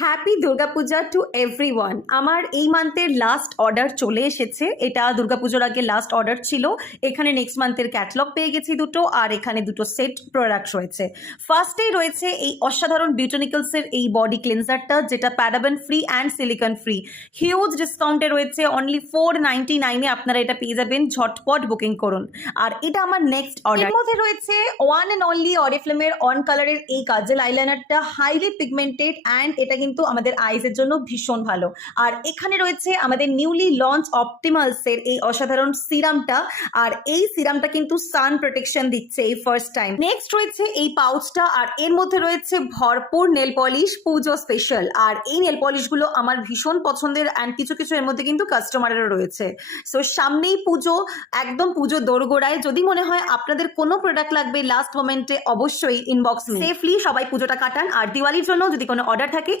Happy Durga Puja to everyone. আমার এই মান্থের last order চলে এসেছে। এটা দুর্গাপুজোর আগে লাস্ট অর্ডার ছিল। এখানে নেক্সট মান্থের ক্যাটালগ পেয়ে গেছি দুটো, আর এখানে দুটো সেট প্রোডাক্ট রয়েছে। ফার্স্টেই রয়েছে এই অসাধারণ বিউটিনিকলসের এই বডি ক্লিনজারটা, যেটা paraben free and silicone free. Huge ডিসকাউন্টে রয়েছে, অনলি 499-এ আপনারা এটা পেয়ে যাবেন। ঝটপট বুকিং করুন। আর এটা আমার নেক্সট অর্ডার। এর মধ্যে রয়েছে ওয়ান অ্যান্ড অনলি অরিফ্লেমের অন কালারের এই কাজল আইলাইনারটা, হাইলি পিগমেন্টেড অ্যান্ড এটা কিন্তু আমাদের আইজের জন্য ভীষণ ভালো। আর এখানে রয়েছে আমাদের নিউলি লঞ্চ অপটিমালসের এই অসাধারণ সিরামটা, আর এই সিরামটা কিন্তু সান প্রোটেকশন দিচ্ছে এই ফার্স্ট টাইম। নেক্সট রয়েছে এই পাউচটা, আর এর মধ্যে রয়েছে ভরপুর নেল পলিশ, পুজো স্পেশাল। আর এই নেল পলিশগুলো আমার ভীষণ পছন্দের, অ্যান্ড কিছু কিছু এর মধ্যে কিন্তু কাস্টমারেরও রয়েছে। সো সামনেই পুজো, একদম পুজো দোরগোড়ায়। যদি মনে হয় আপনাদের কোনো প্রোডাক্ট লাগবে লাস্ট মোমেন্টে, অবশ্যই ইনবক্স সেফলি সবাই পুজোটা কাটান। আর দিওয়ালির জন্য যদি কোনো অর্ডার থাকে